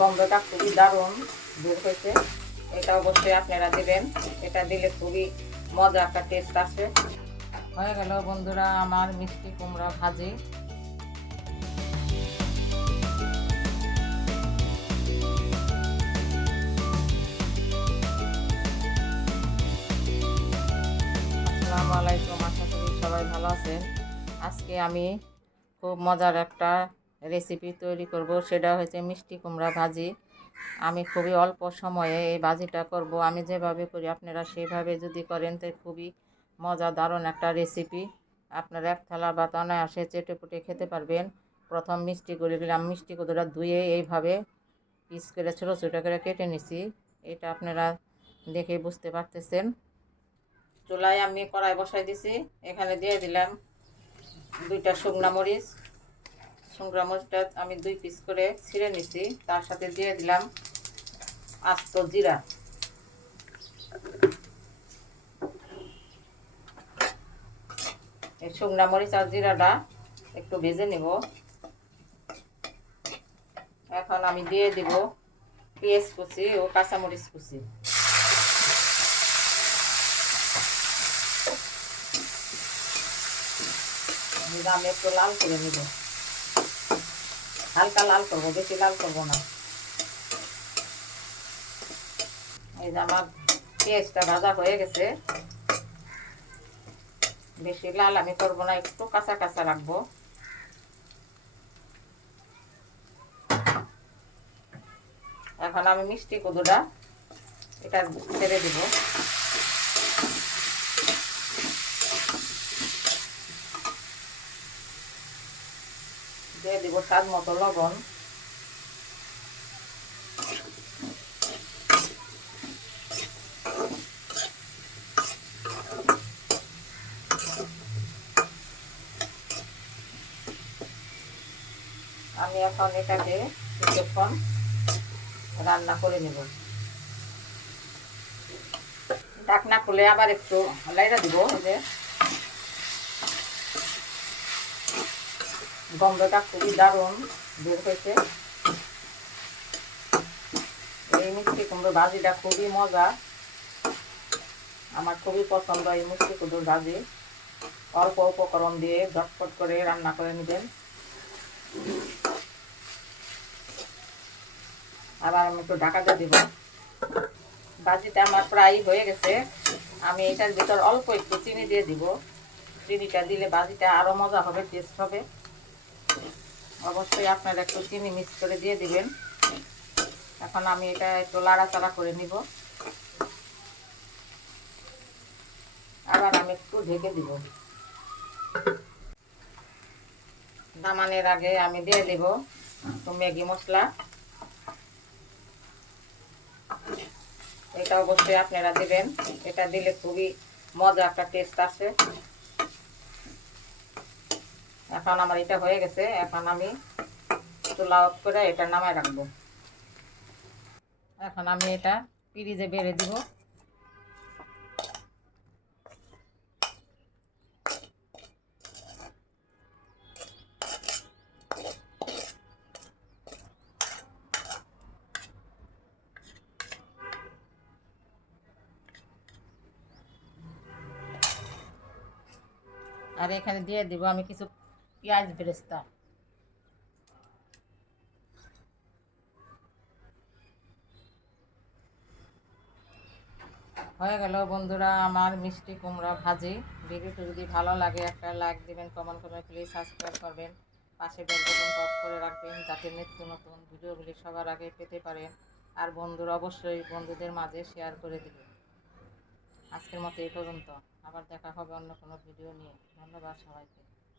গন্ধটা খুবই দারুণ দূর হয়েছে। এটা অবশ্যই আপনারা দিবেন। এটা দিলে খুবই মজা একটা টেস্ট আসে। হয়ে গেল বন্ধুরা আমার মিষ্টি কুমড়া ভাজি। আসসালামু আলাইকুম, আশা করি সবাই ভালো আছেন। আজকে আমি খুব মজার একটা রেসিপি তৈরি করব, সেটা হচ্ছে মিষ্টি কুমড়া ভাজি। আমি খুবই অল্প সময়ে এই ভাজিটা করব। আমি যেভাবে করি, আপনারা সেইভাবে যদি করেন তো খুবই মজা দারুণ একটা রেসিপি আপনারা এক থালা বা অনায়াসে চেটে পুটে খেতে পারবেন। প্রথম মিষ্টি করে দিলাম মিষ্টি কুদোটা ধুয়ে এইভাবে পিস করে ছোটো ছোটো করে কেটে নিছি। এটা আপনারা দেখে বুঝতে পারতেছেন। চুলায় আমি কড়াই বসাই দিছি। এখানে দিয়ে দিলাম দুইটা শুকনা মরিচ শুকনা মরিচটা আমি দুই পিস করে ছিঁড়ে নিছি। তার সাথে দিয়ে দিলাম আস্ত জিরা। এই শুকনা মরিচ আর জিরাটা একটু ভেজে নেব। এখন আমি দিয়ে দিব পেঁয়াজ কুচি ও কাঁচামরিচ কুচি। আমি একটু লাল করে নিব। হালকা লাল করব, বেশি লাল করব না। এই যে আমার পেঁয়াজটা ভাজা হয়ে গেছে। বেশি লাল আমি করব না, একটু কাঁচা কাঁচা রাখব। এখন আমি মিষ্টি কদুটা এটা ছেড়ে দিব। দিয়ে দিব স্বাদ মতো লবণ। আমি এখন এটাকে কিছুক্ষণ রান্না করে নেব। ঢাকনা খুলে আবার একটু লাইটা দিব যে। গন্ধটা খুবই দারুণ বের হয়েছে। এই মিষ্টি কুমড়োর ভাজিটা খুবই মজা। আমার খুবই পছন্দ এই মিষ্টি কুমড়োর ভাজি। অল্প উপকরণ দিয়ে ঝটপট করে রান্না করে নেবেন। আবার আমি একটু ঢাকা দিয়ে দিব। ভাজিটা আমার প্রায় হয়ে গেছে। আমি এটার ভিতর অল্প একটু চিনি দিয়ে দিব। চিনিটা দিলে ভাজিটা আরও মজা হবে টেস্ট হবে। অবশ্যই আপনারা একটু চিনি মিক্স করে দিয়ে দিবেন। এখন আমি এটা একটু লাড়াচাড়া করে নিব। আবার আমি একটু ঢেকে দিব। নামানের আগে আমি দিয়ে দিব একটু ম্যাগি মশলা। এটা অবশ্যই আপনারা দিবেন। এটা দিলে খুবই মজা, একটা টেস্ট আসে। এখন আমার এটা হয়ে গেছে, এখন আমি চুলা অফ করে এটা নামায় রাখব। এখন আমি এটা পিরিজে বেড়ে দিব। আর এখানে দিয়ে দিব আমি কিছু পেঁয়াজ বেরেস্তা হয়ে গেল বন্ধুরা আমার মিষ্টি কুমড়া ভাজি। ভিডিওটি যদি ভালো লাগে একটা লাইক দিবেন কমেন্ট করবেন প্লিজ সাবস্ক্রাইব করবেন। পাশে বেল বাটন অফ করে রাখবেন যাতে নিত্য নতুন ভিডিওগুলি সবার আগে পেতে পারেন। আর বন্ধুরা অবশ্যই বন্ধুদের মাঝে শেয়ার করে দিবেন। আজকের মতো এই পর্যন্ত। আবার দেখা হবে অন্য কোনো ভিডিও নিয়ে। ধন্যবাদ সবাইকে।